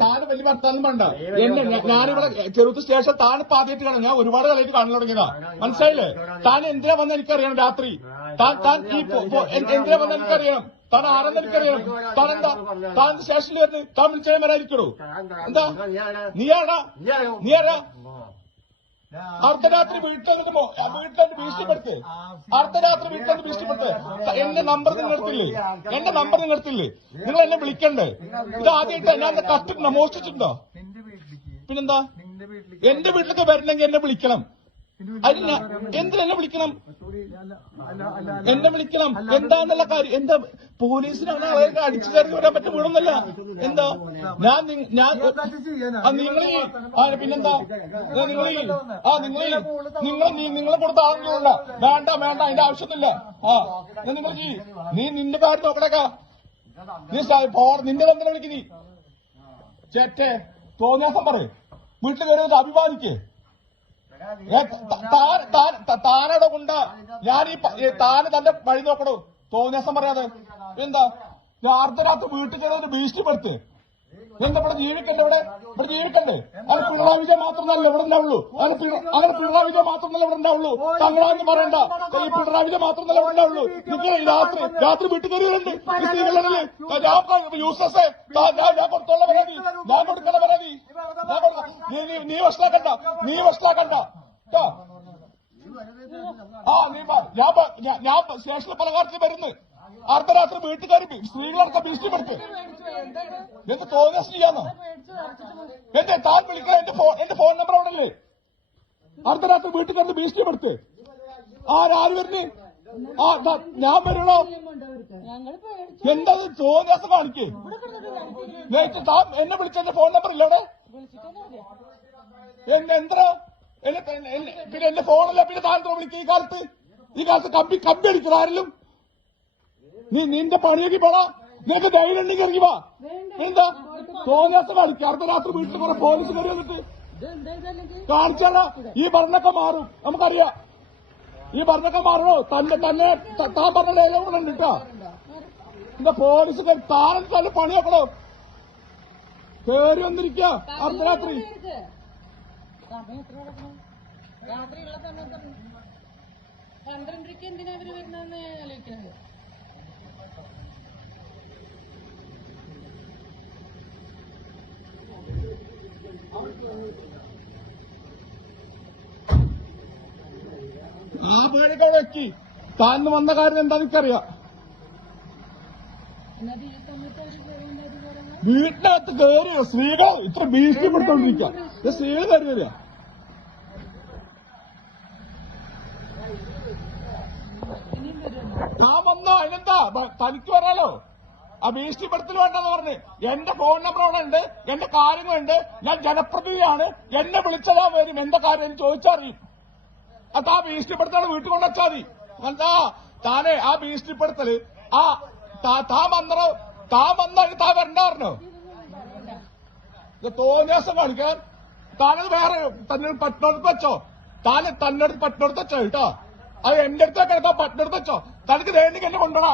താന് വലിയ ഭർത്താനും വേണ്ട എന്നെ ഞാനിവിടെ ചെറുത്ത് സ്റ്റേഷൻ താനിപ്പോ ആദ്യമായിട്ട് കാണാം ഞാൻ ഒരുപാട് കളയിട്ട് കാണാൻ തുടങ്ങിയതാ മനസ്സിലായില്ലേ താൻ എന്തിനാ വന്ന എനിക്കറിയണം രാത്രി താൻ താൻ ഈ എന്തിനാ വന്ന എനിക്കറിയണം താൻ ആരെന്ന് എനിക്കറിയണം താൻ എന്താ താൻ സ്റ്റേഷനിൽ വരുന്നത് താൻ വിളിച്ചാൽ വരാതിരിക്കണോ എന്താ നീയാടാ നീയാടാ അർദ്ധരാത്രി വീട്ടിൽ വീട്ടിൽ ഭീഷണിപ്പെടുത്ത് അർദ്ധരാത്രി വീട്ടിൽ ഭീഷണിപ്പെടുത്ത് എന്റെ നമ്പർ നിങ്ങൾ എടുത്തില്ലേ? എന്റെ നമ്പർ നിങ്ങൾ എടുത്തില്ലേ? നിങ്ങൾ എന്നെ വിളിക്കണ്ടേ? ഇത് ആദ്യമായിട്ട് ഞാൻ കത്തിട്ടുണ്ടോ മോഷ്ടിച്ചിട്ടുണ്ടോ? പിന്നെന്താ? എന്റെ വീട്ടിലൊക്കെ വരണമെങ്കിൽ എന്നെ വിളിക്കണം. വിളിക്കണം അല്ല അല്ല അല്ല എന്നെ വിളിക്കണം. എന്താന്നുള്ള കാര്യം എന്താ പോലീസിനാണ് ആളെ അടിച്ചു കയറി വരാൻ പറ്റും വീണൊന്നല്ല എന്താ ഞാൻ ഞാൻ നിങ്ങൾ പിന്നെന്താ നിങ്ങൾ ആ നിങ്ങൾ നിങ്ങൾ നിങ്ങൾ കൊടുത്ത ആളുകളല്ല. വേണ്ട വേണ്ട അതിന്റെ ആവശ്യമൊന്നുമില്ല ആ എന്നാ നിങ്ങൾ ഈ നീ നിന്റെ കാര്യം നോക്കണേക്കാ നീ നിന്റെ എന്തിനാ വിളിക്കുന്നീ ചേറ്റെ തോന്നിയാസം പറ വീട്ടിൽ കയറി അഭിമാനിക്കേ. താനവിടെ കൊണ്ട ഞാൻ ഈ താന് തന്റെ വഴി നോക്കണോ. തോന്നിയാസം പറയാതെ. എന്താ? ഞാൻ അർദ്ധരാത്രി വീട്ടിൽ കയറി ഒരു ഭീഷണിപ്പെടുത്ത്. എന്താ ഇവിടെ ജീവിക്കണ്ടേ ഇവിടെ? ഇവിടെ ജീവിക്കണ്ടേ? അങ്ങനെ പിണറായി വിജയൻ മാത്രമല്ല ഇവിടെ ഉണ്ടാവുള്ളൂ. അങ്ങനെ അങ്ങനെ പിണറായി വിജയൻ മാത്രമല്ല ഇവിടെ ഉണ്ടാവുള്ളൂ. തങ്ങളാന്ന് പറയണ്ട. ഈ പിണറായി വിജയൻ മാത്രമല്ല ഇവിടെ ഉണ്ടാവുള്ളൂ. നിങ്ങൾ രാത്രി രാത്രി വീട്ടിൽ കയറിയുണ്ട് യൂസസ് ഞാൻ കൊടുത്തോളാം പരാതി. ഞാൻ കൊടുക്കുന്ന പരാതി. നീ- വഷളാക്കണ്ട. നീ വഷളാക്കണ്ട. ആ നീ. ഞാൻ ഞാൻ- സ്റ്റേഷനിൽ പല കാര്യത്തിൽ വരുന്നു. അർദ്ധരാത്രി വീട്ടിൽ സ്ത്രീകളടക്കം ഭീഷണിപ്പെടുത്ത് എന്ത് തോന്നിയ ചെയ്യാന്നോ എന്റെ താൻ വിളിക്കാൻ എന്റെ ഫോൺ എന്റെ ഫോൺ നമ്പർ അവിടെ അല്ലേ അർദ്ധരാത്രി വീട്ടുകാരുടെ ഭീഷണിപ്പെടുത്ത് ആരാര് വരുന്നു. ആ ഞാൻ വരണോ? എന്താ തോന്നിയാസം കാണിക്കേ. താൻ എന്നെ വിളിച്ച എന്റെ ഫോൺ നമ്പർ ഇല്ല അവിടെ? വിളിച്ചിട്ടൊന്നുമില്ല എന്നെ എന്താ എന്നെ പിന്നെ എന്റെ ഫോണല്ല പിന്നെ താൻ വിളിക്കും ഈ കാലത്ത്? ഈ കാലത്ത് കമ്പി കമ്പി അടിക്കണം ആരെങ്കിലും? നീ നിന്റെ പണിയൊക്കെ പോടാ. നിനക്ക് ധൈര്യം ഉണ്ടെങ്കിൽ ഇറങ്ങി വാ. എന്താ? തോന്നിയാസം കളിക്കുക രാത്രി വീട്ടിൽ കുറെ പോലീസ് കയറി വന്നിട്ട് കാണിച്ചാല ഈ ഭരണൊക്കെ മാറും. നമുക്കറിയാം. ഈ ഭരണൊക്കെ മാറണോ? തന്നെ തന്നെ താൻ പറഞ്ഞ ഡയലോഗ് കൂടെ കേട്ടോ എന്താ പോലീസ് താൻ തന്നെ പണിയാക്കണോ കയറി കേറി വന്നിരിക്ക അർദ്ധരാത്രി. പന്ത്രണ്ടരയ്ക്ക് എന്തിനാ ഇവർ വരുന്നതെന്ന് ആലോചിക്കുന്നത് ആ പേടിയൊക്കെ വെക്കി. താൻ വന്ന കാര്യം എന്താന്ന് എനിക്കറിയാം. വീട്ടിനകത്ത് കയറിയോ സ്ത്രീകൾ ഇത്ര ഭീഷണിപ്പെടുത്തോണ്ടിരിക്കുക സ്ത്രീകൾ കയറി വരിക. ഞാൻ വന്നോ? അതിനെന്താ? തനിക്ക് വരാലോ ആ ഭീഷണിപ്പെടുത്തൽ വേണ്ടെന്ന് പറഞ്ഞ്. എന്റെ ഫോൺ നമ്പർ അവിടെ ഉണ്ട്. എന്റെ കാര്യങ്ങളുണ്ട്. ഞാൻ ജനപ്രതിനിധിയാണ്. എന്നെ വിളിച്ചതാ വരും. എന്റെ കാര്യം? ചോദിച്ചറിയും അത് ആ ഭീഷണിപ്പെടുത്തൽ വീട്ടിൽ കൊണ്ടുവച്ചാൽ മതി. എന്താ താനെ ആ ഭീഷണിപ്പെടുത്തൽ ആ താ- വന്നോ താൻ വന്ന താ വരണ്ടായിരുന്നോ ഇത് തോന്നിയാസം കാണിക്കാൻ. താനത് വേറെ തന്നെ പട്ടണത്ത് വെച്ചോ? താന് തന്നെ പട്ടണത്ത് വെച്ചോ കേട്ടോ? അത് എന്റെ അടുത്ത് എടുത്താ പട്ടണത്ത് വെച്ചോ? തനിക്ക് വേണ്ടി എന്നെ കൊണ്ടുപോടാ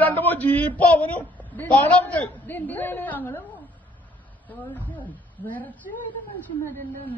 രണ്ടു മൂന്ന് ജീപ്പോ അവനും കാണാം പോയത് മനുഷ്യന്മാരെല്ലാം